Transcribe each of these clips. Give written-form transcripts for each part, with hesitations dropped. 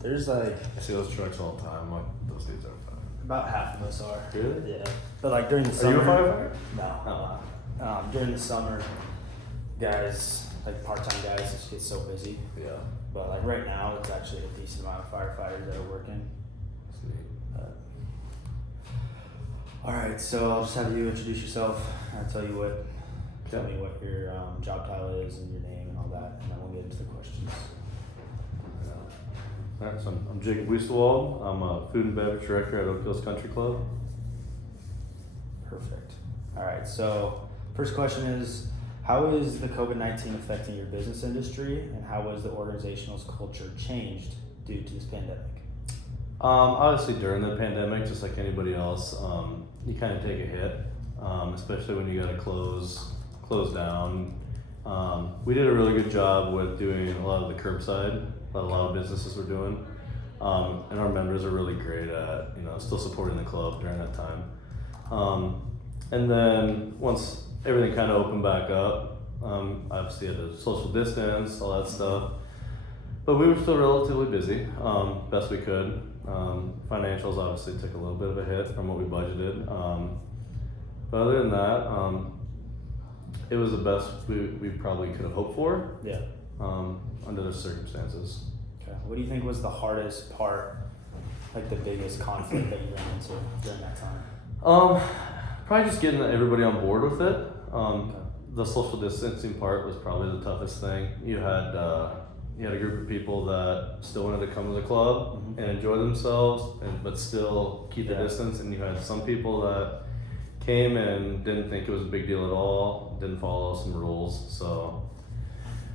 There's like I see those trucks all the time. I'm like, those dudes are fine. about half of us are. Really? Yeah. But like during the Are summer. you a firefighter? No. Oh. During the summer, guys, like part-time guys, just get so busy. Yeah. But like right now, it's actually a decent amount of firefighters that are working. All right, so I'll just have you introduce yourself. I'll tell me what your job title is and your name and all that, and then we'll get into the questions. All right, so I'm Jacob Wuestewald. I'm a food and beverage director at Oak Hills Country Club. Perfect. All right, so first question is, how is the COVID-19 affecting your business industry, and how has the organizational culture changed due to this pandemic? Obviously during the pandemic, just like anybody else, you kind of take a hit, especially when you got to close down. We did a really good job with doing a lot of the curbside, that a lot of businesses were doing, and our members are really great at still supporting the club during that time. And then once everything kind of opened back up, obviously had to social distance, all that stuff. But we were still relatively busy, best we could. Financials obviously took a little bit of a hit from what we budgeted. But other than that, it was the best we probably could have hoped for. Yeah. Under the circumstances. Okay. What do you think was the hardest part, like the biggest conflict that you ran into during that time? Probably just getting everybody on board with it. Okay. The social distancing part was probably the toughest thing. You had a group of people that still wanted to come to the club and enjoy themselves, but still keep the distance. And you had some people that came and didn't think it was a big deal at all, didn't follow some rules. So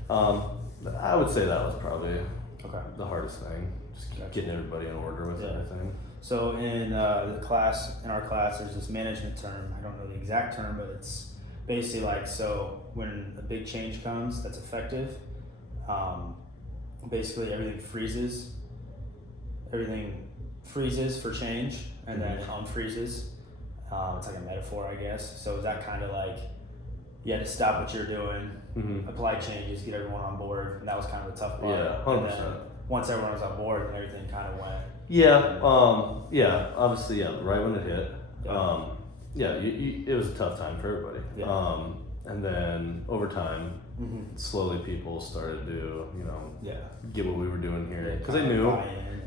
I would say that was probably the hardest thing, just getting everybody in order with everything. So in our class, there's this management term. I don't know the exact term, but it's basically like, so when a big change comes that's effective, basically everything freezes for change, and then it unfreezes. It's like a metaphor, I guess. So is that kind of like you had to stop what you're doing, apply changes, get everyone on board, and that was kind of the tough part. Yeah, 100%. Once everyone was on board, and everything kind of went. Obviously, right when it hit, it was a tough time for everybody. Yeah. And then over time, slowly people started to, get what we were doing here, because they knew.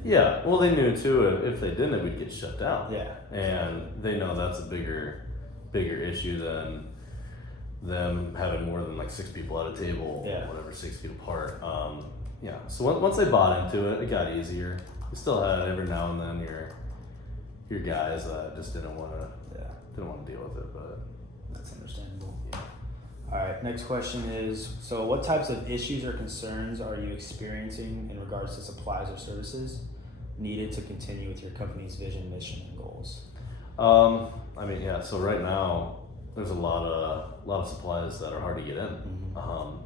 They knew too. If they didn't, we'd get shut down. Yeah. And they know that's a bigger issue than them having more than like 6 people at a table, whatever, 6 feet apart. So once they bought into it, it got easier. You still had every now and then your guys that just didn't want to deal with it, but that's understandable. Yeah. All right. Next question is: so, what types of issues or concerns are you experiencing in regards to supplies or services needed to continue with your company's vision, mission, and goals? So right now there's a lot of supplies that are hard to get in,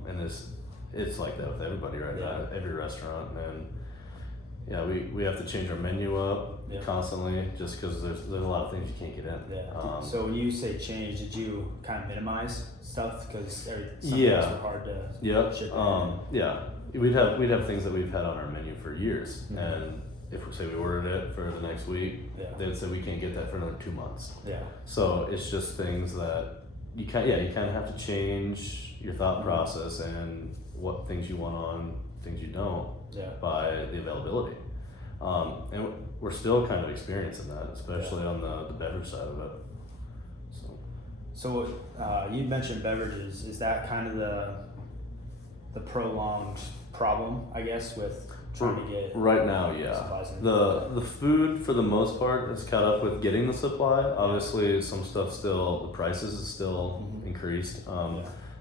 and it's like that with everybody right now, every restaurant, and we have to change our menu up constantly just because there's a lot of things you can't get in. Yeah. So when you say change, did you kind of minimize stuff because some things were hard to ship in? We'd have things that we've had on our menu for years, and if we say we ordered it for the next week, they'd say we can't get that for another 2 months. Yeah. So it's just things that you kind of have to change your thought process and what things you want on, things you don't, by the availability. And we're still kind of experiencing that, especially on the beverage side of it. So you mentioned beverages. Is that kind of the prolonged problem, I guess, with trying to get right now? Supplies in? The food for the most part is caught up with getting the supply. Obviously, some stuff the prices is still increased.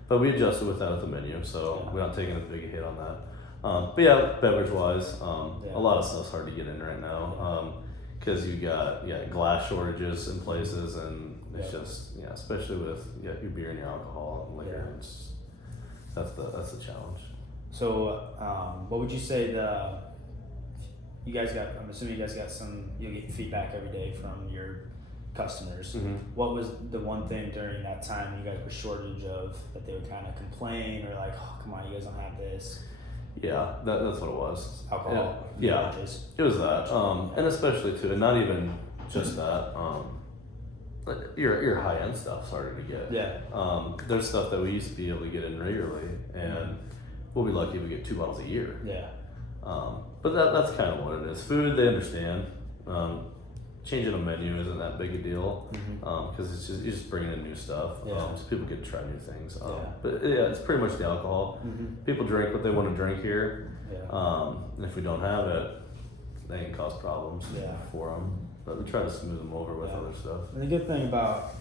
But we adjusted with that at the menu, so we're not taking a big hit on that. But beverage wise, a lot of stuff's hard to get in right now because you got glass shortages in places, and it's just especially with your beer and your alcohol and liquor. That's the challenge. So what would you say you guys got? I'm assuming you guys got you'll get feedback every day from your customers. What was the one thing during that time you guys were shortage of that they would kind of complain or like, oh, come on, you guys don't have this? Yeah, that's what it was. Alcohol. Yeah, beverages. it was that. And especially too, and not even just that. Like your high end stuff started to get. Yeah. There's stuff that we used to be able to get in regularly, and we'll be lucky if we get 2 bottles a year. Yeah. But that's kind of what it is. Food, they understand. Changing a menu isn't that big a deal because it's just you're just bringing in new stuff. Yeah. So people get to try new things. Yeah. But yeah, it's pretty much the alcohol. People drink what they want to drink here. Yeah. And if we don't have it, they can cause problems for them. But we try to smooth them over with other stuff. And the good thing about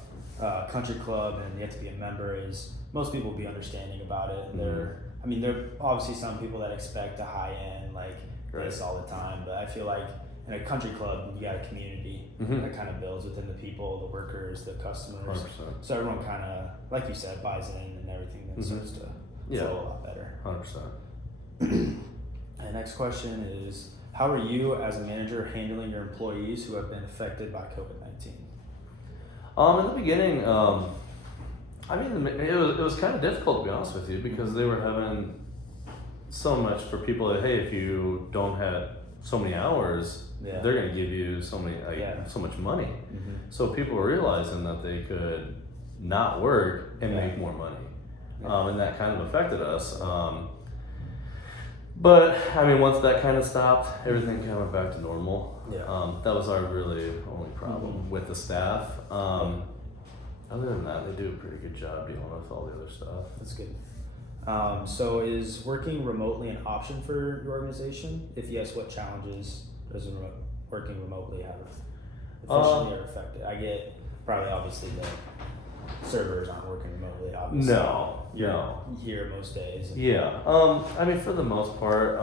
country club and you have to be a member is most people will be understanding about it. And there are obviously some people that expect a high end like this all the time, but I feel like in a country club you got a community that kind of builds within the people, the workers, the customers. 100%. So everyone kind of, like you said, buys in and everything then starts to flow a lot better. 100%. And next question is, how are you as a manager handling your employees who have been affected by COVID-19? In the beginning, it was kind of difficult, to be honest with you, because they were having so much for people that, hey, if you don't have so many hours, they're going to give you so much money. So people were realizing that they could not work and make more money. And that kind of affected us. But once that kind of stopped, everything kind of went back to normal. That was our really only problem with the staff. Other than that, they do a pretty good job dealing with all the other stuff. That's good. So is working remotely an option for your organization? If yes, what challenges does working remotely have efficiently or affected? I get probably obviously the servers aren't working remotely, obviously. No. You're here most days. Yeah. For the most part,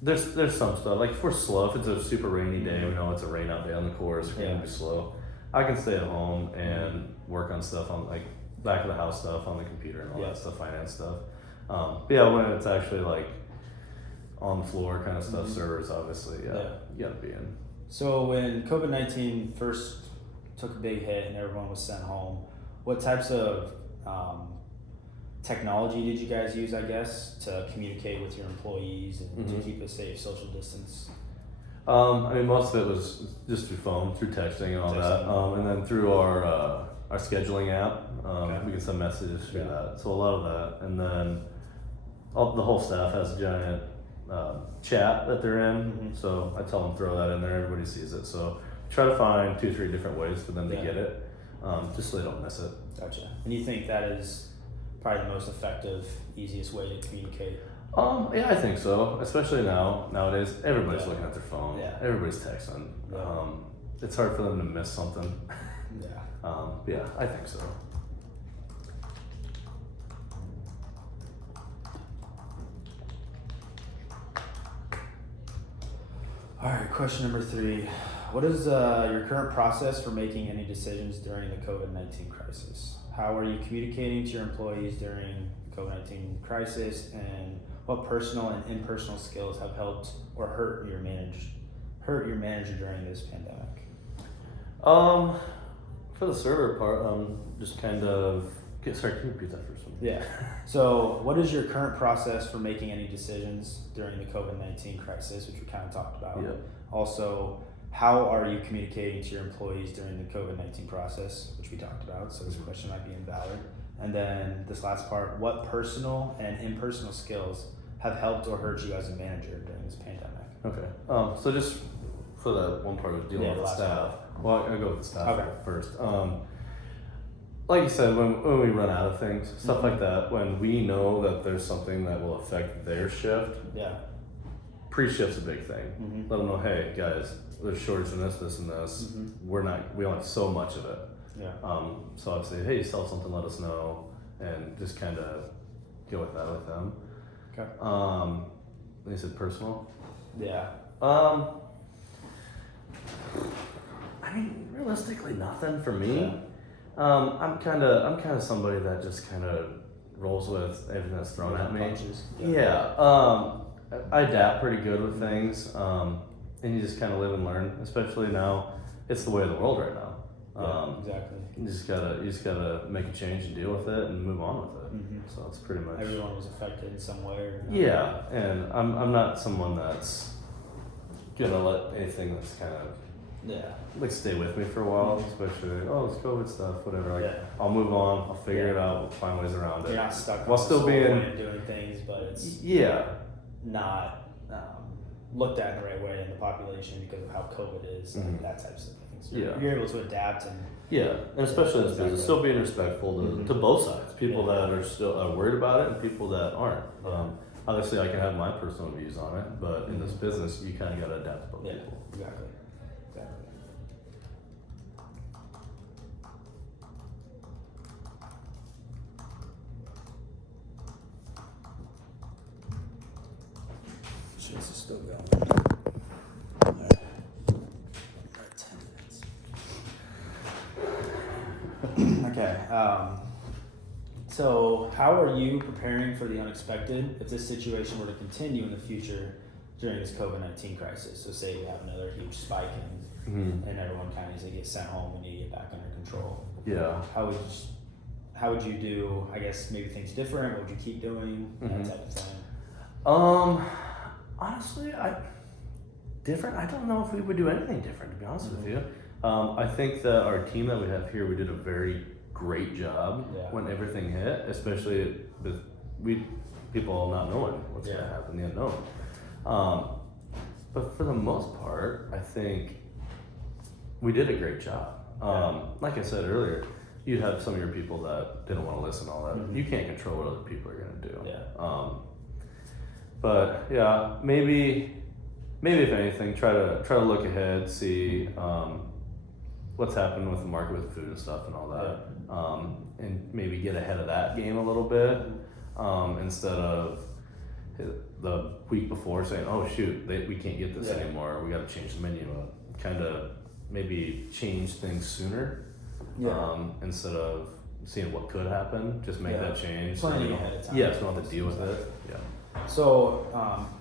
there's some stuff. Like if we're slow, if it's a super rainy day, we know it's a rain out day on the course, we're gonna be slow. I can stay at home and work on stuff on like back of the house stuff on the computer and all that stuff, finance stuff. When it's actually like on the floor kind of stuff, servers obviously, you gotta be in. So when COVID-19 first took a big hit and everyone was sent home, what types of technology did you guys use, I guess, to communicate with your employees and to keep a safe social distance? Most of it was just through phone, through texting and all that, and then through our scheduling app. We can send messages through that. So a lot of that, and then the whole staff has a giant chat that they're in. So I tell them throw that in there. Everybody sees it. So try to find 2-3 different ways for them to get it, just so they don't miss it. Gotcha. And you think that is probably the most effective, easiest way to communicate? I think so. Especially nowadays, everybody's looking at their phone. Everybody's texting. It's hard for them to miss something. I think so. All right, question number 3. What is your current process for making any decisions during the COVID-19 crisis? How are you communicating to your employees during the COVID-19 crisis, and what personal and impersonal skills have helped or hurt your manager during this pandemic? For the server part, just kind of sorry, can you repeat that first one? Yeah. So what is your current process for making any decisions during the COVID-19 crisis, which we kind of talked about? Also, how are you communicating to your employees during the COVID-19 process, which we talked about, so this question might be invalid. And then this last part, what personal and impersonal skills have helped or hurt you as a manager during this pandemic? Okay. So just for that one part of dealing with the staff. Well, I'll go with the staff first. Like you said, when we run out of things, stuff like that, when we know that there's something that will affect their shift, pre-shift's a big thing. Let them know, hey guys, there's shortage in this, and this. We only have so much of it. So I'd say, hey, you sell something, let us know, and just kind of go with that with them. You said personal? Realistically, nothing for me. I'm kind of somebody that just kind of rolls with everything that's thrown at me. I adapt pretty good with things, and you just kind of live and learn. Especially now, it's the way of the world right now. Exactly. You just gotta make a change and deal with it and move on with it. Mm-hmm. So that's pretty much. Everyone was affected in some way. Or Yeah, and I'm not someone that's gonna let anything that's kind of like stay with me for a while, especially it's COVID stuff, whatever. Like I'll move on, I'll figure it out, we'll find ways around it. You're not stuck while on still being way of doing things, but it's not looked at in the right way in the population because of how COVID is, and that types of things. You're able to adapt and and especially in this business, still being respectful to both sides. People that are still worried about it and people that aren't. Obviously, I can have my personal views on it, but in this business, you kind of got to adapt to both people. Exactly. This is still going. Alright. 10 minutes. Okay. So, how are you preparing for the unexpected if this situation were to continue in the future during this COVID-19 crisis? So, say you have another huge spike and everyone kind of needs to get sent home and you get back under control. Yeah. How would you do? I guess maybe things different. What would you keep doing? That type of thing. Honestly, I don't know if we would do anything different, to be honest with you. I think that our team that we have here, we did a very great job when everything hit, especially with people not knowing what's going to happen, the unknown. But for the most part, I think we did a great job. Like I said earlier, you have some of your people that didn't want to listen, all that. You can't control what other people are going to do. But yeah, maybe if anything, try to look ahead, see what's happening with the market with food and stuff and all that, and maybe get ahead of that game a little bit instead of the week before saying, "Oh shoot, we can't get this anymore. We got to change the menu." Kind of maybe change things sooner instead of seeing what could happen. Just make that change. Planning ahead of time. Yeah, so you don't have to deal with it. Yeah. So,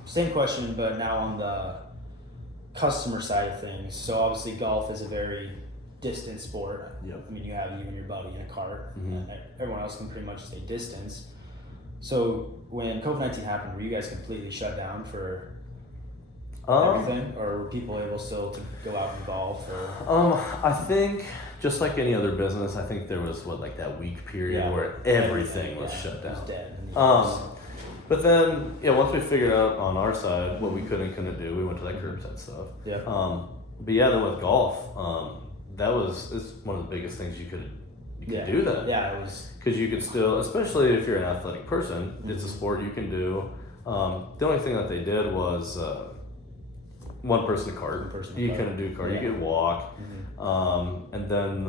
same question, but now on the customer side of things. So obviously golf is a very distant sport. I mean, you have you and your buddy in a cart, and everyone else can pretty much stay distance. So when COVID-19 happened, were you guys completely shut down for everything, or were people able still to go out and golf? Or? I think just like any other business, I think there was that week period where everything was shut down. It was dead. But then, once we figured out on our side what we could and couldn't do, we went to that curbside stuff. But then with golf, it's one of the biggest things you could do that. Yeah, it was. Because you could still, especially if you're an athletic person, it's a sport you can do. The only thing that they did was one person cart. You couldn't do cart. You could walk. And then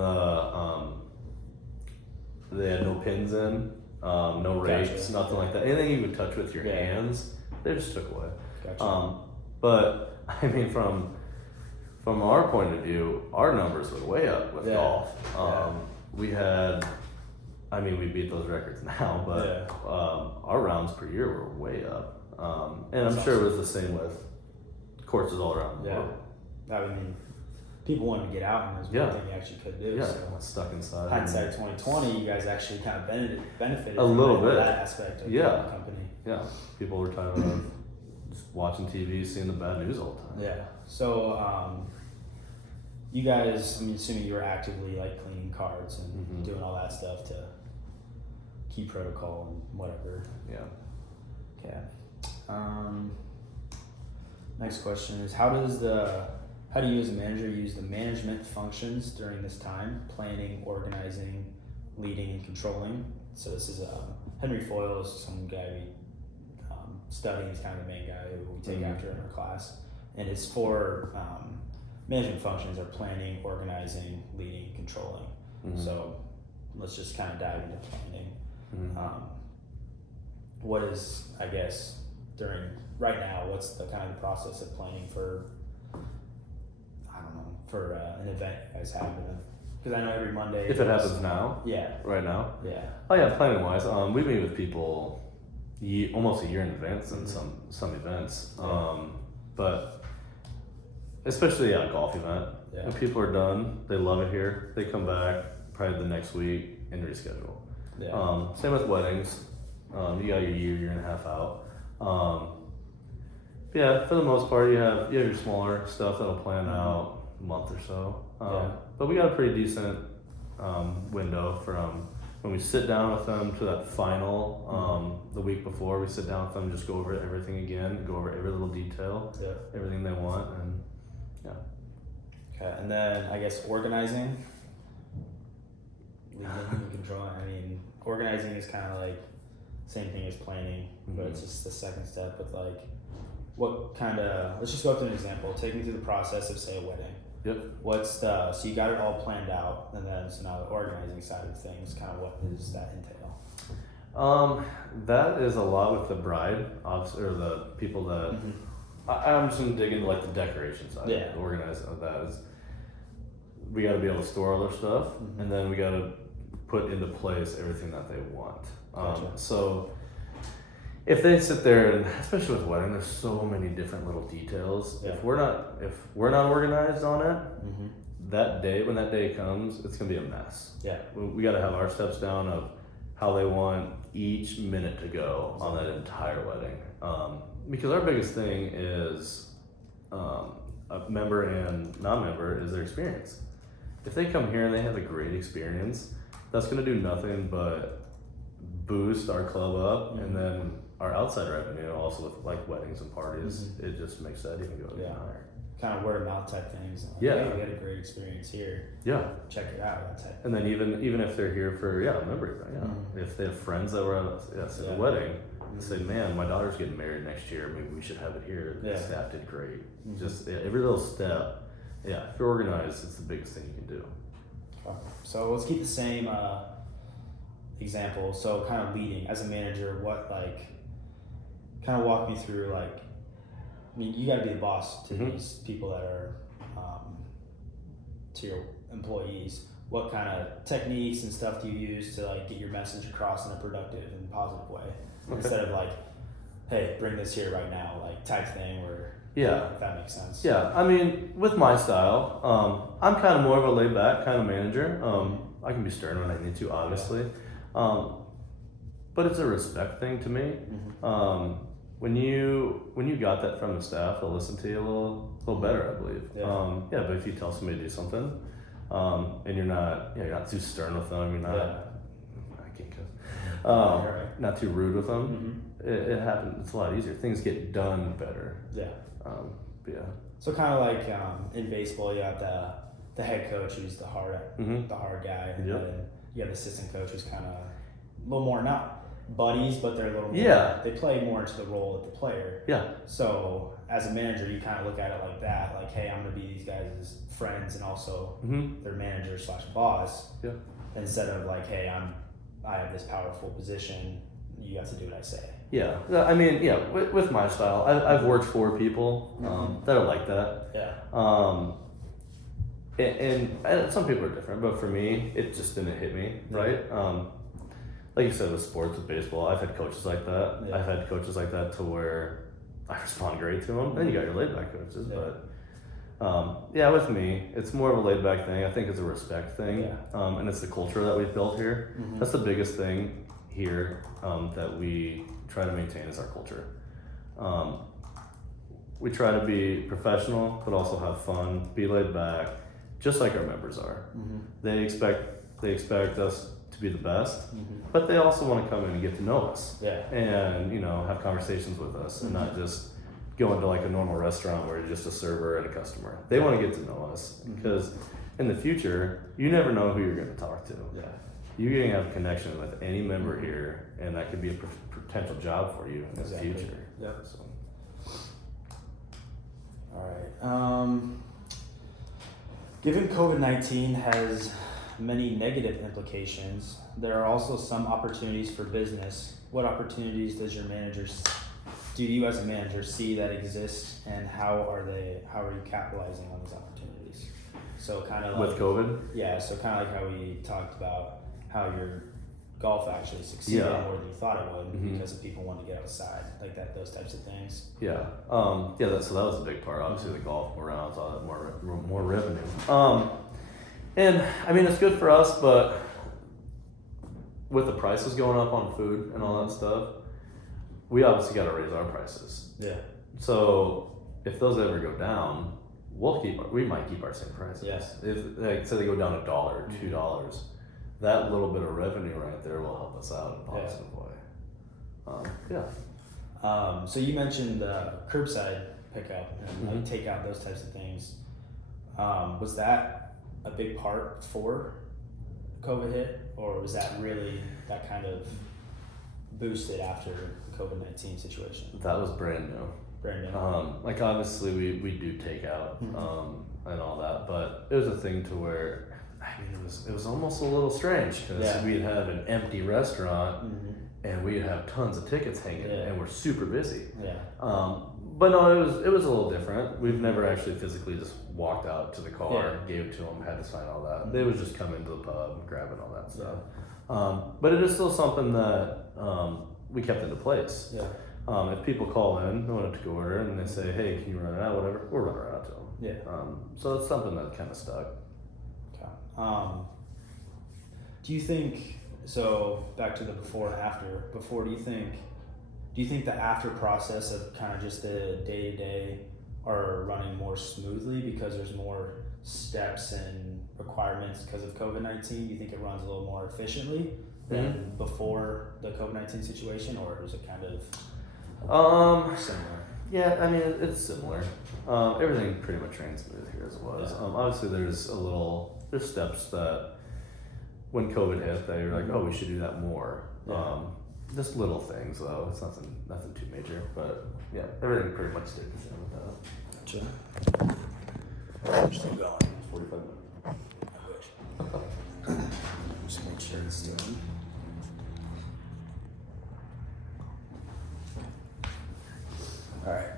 they had no pins in. No rakes, nothing like that. Anything you would touch with your hands, they just took away. But I mean, from our point of view, our numbers went way up with golf. We had, we beat those records now, but our rounds per year were way up. And I'm sure it was the same with courses all around the world. I mean, people wanted to get out, and there's one thing you actually could do. So stuck inside. Hindsight 2020, you guys actually kind of benefited a little bit that aspect of the company. Yeah, people were tired of just watching TV, seeing the bad news all the time. Yeah. So, you guys, assuming you were actively cleaning cards and doing all that stuff to keep protocol and whatever. Yeah. Okay. Next question is how do you as a manager use the management functions during this time? Planning, organizing, leading, and controlling. So this is Henry Foyle is some guy we study. He's kind of the main guy who we take after in our class. And it's for management functions are planning, organizing, leading, and controlling. So let's just kind of dive into planning. What is, I guess, right now, what's the kind of the process of planning for an event you guys have? Because I know every Monday. If it happens now? Yeah. Right now? Yeah. Oh yeah, planning wise, we meet with people almost a year in advance in some events. But especially at a golf event. Yeah. When people are done, they love it here. They come back probably the next week and reschedule. Yeah. Same with weddings. You got your year and a half out. Yeah, for the most part, you have your smaller stuff that'll plan out a month or so. But we got a pretty decent window from when we sit down with them to that final. The week before, we sit down with them, just go over everything again, go over every little detail, everything they want, and yeah. Okay, and then I guess organizing. We can draw. I mean, organizing is kind of like same thing as planning, but it's just the second step. With like, what kind of? Let's just go through an example. Take me through the process of say a wedding. Yep. So you got it all planned out, and then so now the organizing side of things, kind of what does that entail? That is a lot with the bride, obviously, or the people that. I'm just gonna dig into like the decoration side. Yeah. The organizing of that is. We got to be able to store all their stuff, and then we got to put into place everything that they want. Gotcha. So if they sit there, and especially with a wedding, there's so many different little details. Yeah. If we're not organized on it, that day when that day comes, it's gonna be a mess. Yeah. We got to have our steps down of how they want each minute to go on that entire wedding. Because our biggest thing is a member and non-member is their experience. If they come here and they have a great experience, that's going to do nothing but boost our club up, and then our outside revenue also with like weddings and parties. It just makes that even go even higher. Kind of word of mouth type things. Like, Yeah. hey, we had a great experience here. Yeah. Check it out. That type. And then even if they're here for a member event, if they have friends that were at a wedding, and say, man, my daughter's getting married next year. Maybe we should have it here. The staff did great. Just every little step. Yeah, if you're organized, it's the biggest thing you can do. Okay. So let's keep the same example. So kind of leading as a manager, what like, kind of walk me through like, I mean, you got to be the boss to these people that are, to your employees. What kind of techniques and stuff do you use to like get your message across in a productive and positive way, instead of like, hey, bring this here right now, like type thing, or if that makes sense. Yeah, I mean, with my style, I'm kind of more of a laid back kind of manager. I can be stern when I need to, obviously, but it's a respect thing to me. When you got that from the staff, they'll listen to you a little better, I believe. But if you tell somebody to do something, and you're not too stern with them, you're not. I can't cuss. Not too rude with them. It happens. It's a lot easier. Things get done better. So kind of like in baseball, you have the head coach who's the hard guy, and then you have the assistant coach who's kind of a little more not buddies, but they're a little more, they play more into the role of the player. So as a manager, you kind of look at it like that, like, hey, I'm going to be these guys' friends and also their manager / boss. Instead of like, hey, I have this powerful position, you have to do what I say. I mean, with my style, I've worked for people that are like that. And some people are different, but for me, it just didn't hit me, right? Like you said, with sports, with baseball, I've had coaches like that. I've had coaches like that to where I respond great to them. Then you got your laid back coaches, but with me, it's more of a laid back thing. I think it's a respect thing, and it's the culture that we've built here. That's the biggest thing here that we try to maintain is our culture. We try to be professional, but also have fun, be laid back, just like our members are. They expect us to be the best, but they also want to come in and get to know us, and have conversations with us, and not just go into like a normal restaurant where you're just a server and a customer. They want to get to know us because in the future, you never know who you're going to talk to. You're going to have a connection with any member here, and that could be a potential job for you in the future. So. All right. Given COVID-19 has many negative implications, there are also some opportunities for business. What opportunities do you as a manager see that exist, and how are you capitalizing on these opportunities? So kind of like, with COVID? So kind of like how we talked about how you're golf actually succeeded Yeah. more than you thought it would Mhm. because of people wanting to get outside, like that, those types of things. Yeah. So that was a big part. Obviously, the golf more rounds, all that more revenue. And I mean, it's good for us, but with the prices going up on food and all that stuff, we obviously got to raise our prices. Yeah. So if those ever go down, we might keep our same prices. Yeah. If like say they go down $1 or $2, that little bit of revenue right there will help us out in a positive way. So you mentioned curbside pickup and like takeout, those types of things. Was that a big part for COVID hit, or was that really that kind of boosted after the COVID-19 situation? That was brand new. Brand new. Like obviously we do takeout and all that, but it was a thing to where I mean it was almost a little strange because we'd have an empty restaurant and we'd have tons of tickets hanging and we're super busy. Yeah. But no, it was a little different. We've never actually physically just walked out to the car, gave it to them, had to sign all that. They would just come into the pub, grabbing all that stuff. But it is still something that we kept into place. Yeah. If people call in, they want to go order, and they say, "Hey, can you run it out?" Whatever, we'll run it out to them. Yeah. So it's something that kind of stuck. Okay. Do you think so? Back to the before and after. Before, do you think the after process of kind of just the day to day are running more smoothly because there's more steps and requirements because of COVID-19? Do you think it runs a little more efficiently than before the COVID-19 situation, or is it kind of similar? Yeah, I mean it's similar. Everything pretty much ran smooth here as it was. Obviously, there's steps that when COVID hit that you're like, oh, we should do that more. Just little things though. It's nothing too major, but yeah, everything pretty much stayed the same with that. Gotcha. Still going. 45 minutes. Just make sure it's doing. All right.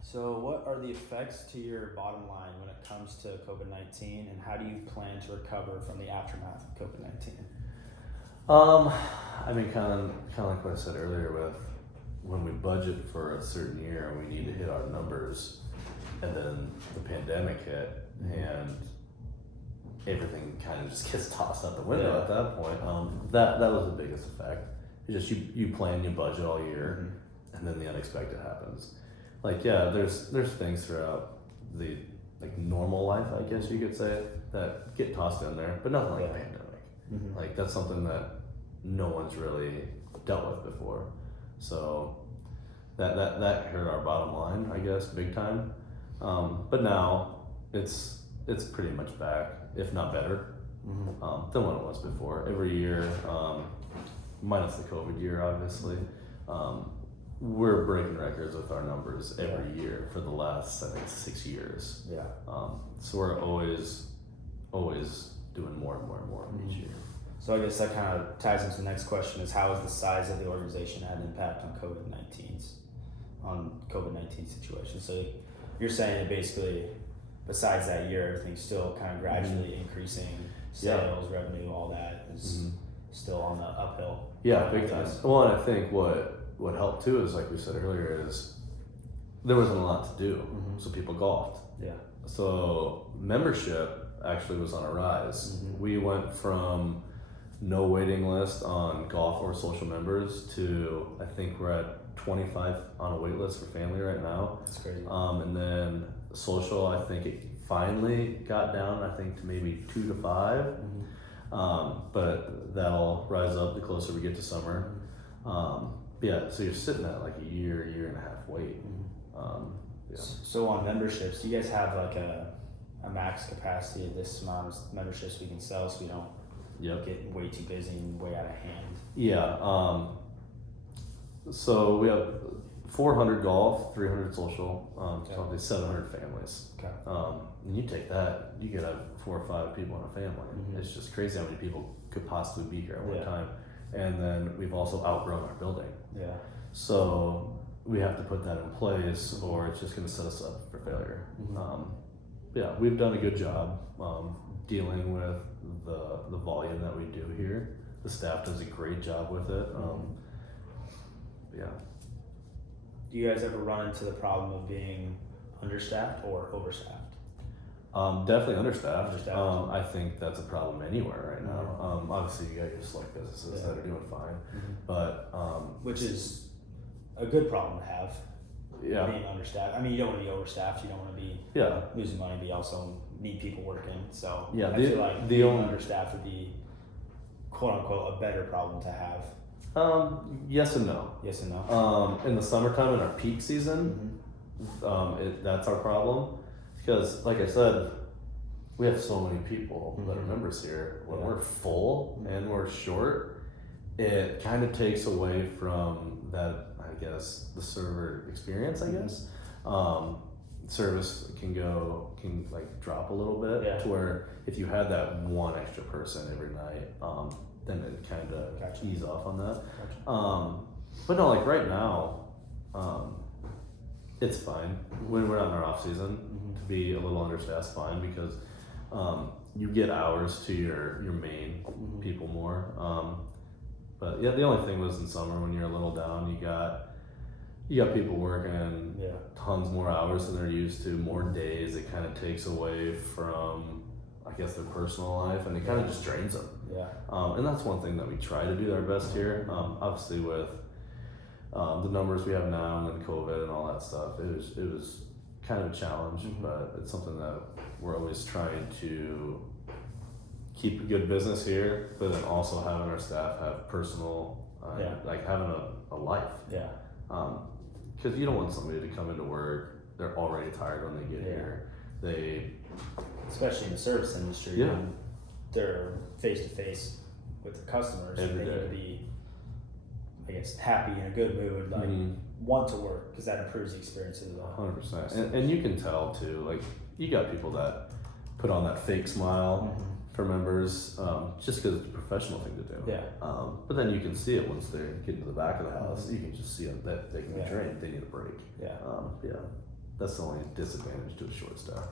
So, what are the effects to your bottom line when it comes to COVID-19, and how do you plan to recover from the aftermath of COVID-19? I mean, kind of like what I said earlier with when we budget for a certain year and we need to hit our numbers, and then the pandemic hit and everything kind of just gets tossed out the window at that point. That was the biggest effect. It's just you plan, you budget all year, and then the unexpected happens. Like there's things throughout the like normal life, I guess you could say, that get tossed in there, but nothing like a pandemic. Like that's something that no one's really dealt with before. So that hurt our bottom line, I guess, big time. But now it's pretty much back, if not better, than what it was before. Every year, minus the COVID year, obviously, we're breaking records with our numbers every year for the last, I think, 6 years. Yeah. So we're always doing more and more and more each year. So I guess that kind of ties into the next question: is how has the size of the organization had an impact on COVID-19 situation? So you're saying that basically, besides that year, everything's still kind of gradually increasing. Sales, revenue, all that is still on the uphill. Yeah, big time. Well, and I think what helped too is, like we said earlier, is there wasn't a lot to do, so people golfed. Yeah. So membership actually was on a rise. We went from no waiting list on golf or social members to, I think we're at 25 on a wait list for family right now. That's crazy. And then social, I think it finally got down, I think, to maybe 2 to 5. But that'll rise up the closer we get to summer. Yeah, so you're sitting at like a year and a half wait. So on memberships, do you guys have like a max capacity of this amount of memberships we can sell, so we don't get way too busy and way out of hand? Yeah. So we have 400 golf, 300 social, probably 700 families. Okay. And you take that, you could have 4 or 5 people in a family. It's just crazy how many people could possibly be here at one time. And then we've also outgrown our building. Yeah. So we have to put that in place, or it's just going to set us up for failure. Yeah, we've done a good job dealing with the volume that we do here. The staff does a great job with it. Yeah. Do you guys ever run into the problem of being understaffed or overstaffed? Definitely understaffed. Understaffed. I think that's a problem anywhere right now. Obviously, you got your select businesses that are doing fine, but which is a good problem to have. Yeah. Being understaffed. I mean, you don't want to be overstaffed. You don't want to be losing money, but you also need people working. So yeah, I feel like being understaffed would be quote unquote a better problem to have. Yes and no. Yes and no. In the summertime, in our peak season, that's our problem. Because, like I said, we have so many people that are members here. When we're full and we're short, it kind of takes away from that, I guess, the server experience, I guess. Service can drop a little bit to where if you had that one extra person every night, then it kind of ease off on that. But no, like right now, it's fine when we're not in our off season. To be a little understaffed is fine because you get hours to your main people more. But yeah, the only thing was in summer when you're a little down, you got people working tons more hours than they're used to, more days. It kind of takes away from, I guess, their personal life, and it kind of just drains them. And that's one thing that we try to do our best here. Obviously, with the numbers we have now and then COVID and all that stuff, it was kind of a challenge, but it's something that we're always trying to keep a good business here, but then also having our staff have personal, like having a life. Because you don't want somebody to come into work, they're already tired when they get here. Especially in the service industry, when they're face to face with the customers, they need to be, I guess, happy, in a good mood, like want to work, because that improves the experience of the 100%. And you can tell too, like you got people that put on that fake smile for members, just because it's a professional thing to do. But then you can see it once they get into the back of the house. You can just see them that they can be drained. They need a break. That's the only disadvantage to a short staff.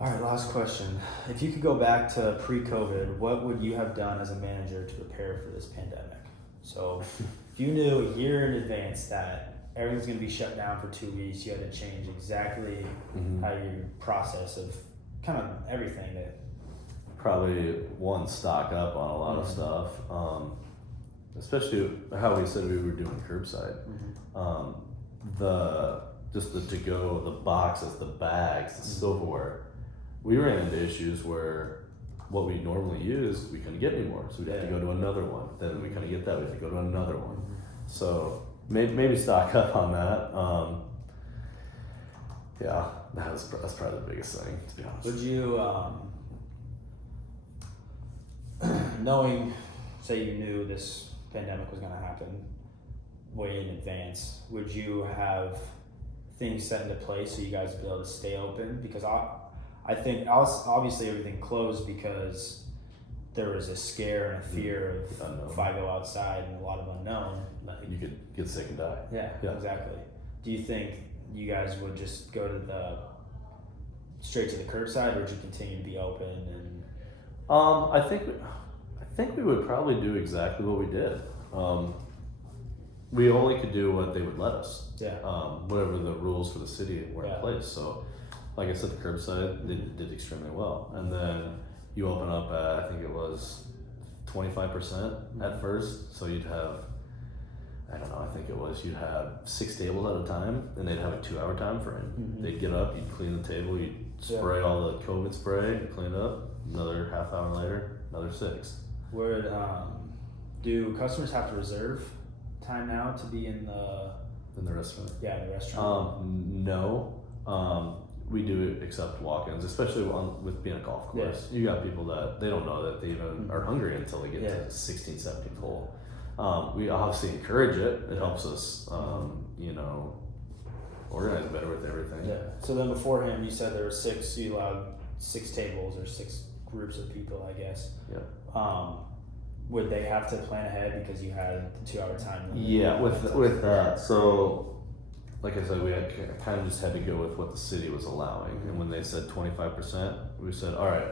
All right, last question. If you could go back to pre-COVID, what would you have done as a manager to prepare for this pandemic? So if you knew a year in advance that everything's going to be shut down for 2 weeks, you had to change exactly how you process of kind of everything that... Probably stock up on a lot of stuff, especially how we said we were doing curbside. The to-go, the boxes, the bags, the silverware. We ran into issues where what we normally use, we couldn't get anymore. So we'd have to go to another one. Then we couldn't get that, we had to go to another one. So maybe stock up on that. That's probably the biggest thing, to be honest. Would you, knowing, say you knew this pandemic was going to happen way in advance, would you have things set into place so you guys would be able to stay open? Because I think obviously everything closed because there was a scare and a fear of if I go outside and a lot of unknown. You could get sick and die. Yeah, exactly. Do you think you guys would just go to straight to the curbside, or would you continue to be open? And I think we would probably do exactly what we did. We only could do what they would let us. Whatever the rules for the city were in place. So, like I said, the curbside did extremely well, and then you open up at, I think it was 25% at first. So you'd have, I don't know, I think it was, you'd have 6 tables at a time, and they'd have a 2-hour time frame. They'd get up, you'd clean the table, you'd spray all the COVID spray, and clean it up. Another half hour later, another 6. Do customers have to reserve time now to be in the restaurant? Yeah, in the restaurant. No. We do accept walk-ins, especially with being a golf course. You got people that they don't know that they even are hungry until they get to 16th, 17th hole. We obviously encourage it. It helps us, organize better with everything. So then beforehand, you said there were 6. You allowed 6 tables or 6 groups of people, I guess. Would they have to plan ahead because you had the 2-hour time limit? Yeah, with that. So like I said, we had kind of just had to go with what the city was allowing. And when they said 25%, we said, all right,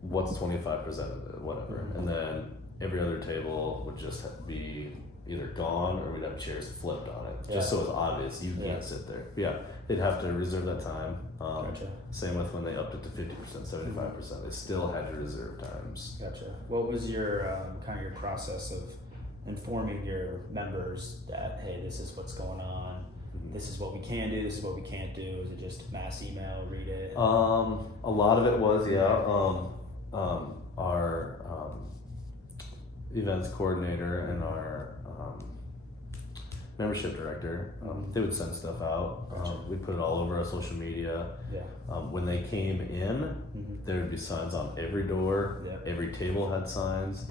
what's 25% of it, whatever. And then every other table would just be either gone or we'd have chairs flipped on it, just so it's obvious you can't sit there. Yeah, they'd have to reserve that time. Gotcha. Same with when they upped it to 50%, 75%. They still had to reserve times. Gotcha. What was your kind of your process of informing your members that, hey, this is what's going on, this is what we can do, this is what we can't do? Is it just mass email, read it? A lot of it was, our events coordinator and our membership director, they would send stuff out. Gotcha. We'd put it all over our social media. Yeah. When they came in, there would be signs on every door. Yeah. Every table had signs.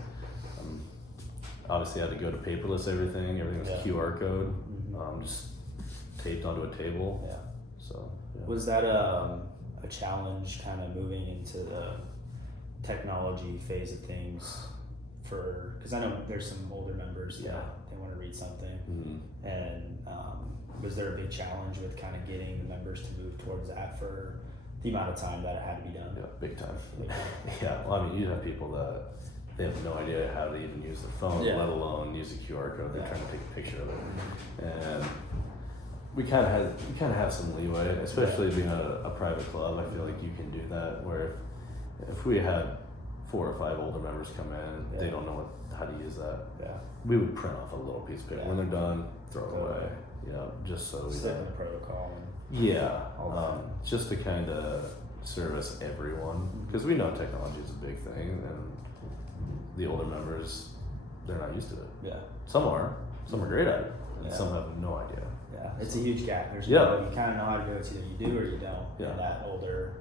Obviously, I had to go to paperless everything. Everything was QR code, just taped onto a table. Yeah. So. Yeah. Was that a challenge, kind of moving into the technology phase of things? Because I know there's some older members that they want to read something, and was there a big challenge with kind of getting the members to move towards that for the amount of time that it had to be done? Yeah, big time. Yeah, well, I mean, you'd have people that they have no idea how to even use their phone, let alone use a QR code. They're trying to take a picture of it, and we kind of have some leeway, especially being a private club. I feel like you can do that. Where if we had 4 or 5 older members come in, they don't know how to use that. Yeah, we would print off a little piece of paper. When they're done, throw it away. Yeah, just so we stick with the protocol. Just to kind of service everyone, because we know technology is a big thing, and the older members, they're not used to it. Yeah, some are great at it, and some have no idea. Yeah, it's a huge gap. There's no, you kind of know how to do it. It's either you do or you don't. In that older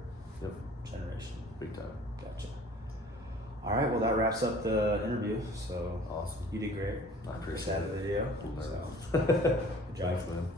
generation, big time. Gotcha. All right, well that wraps up the interview. So awesome. You did great. I appreciate the video. it. So, good job. Thanks, man.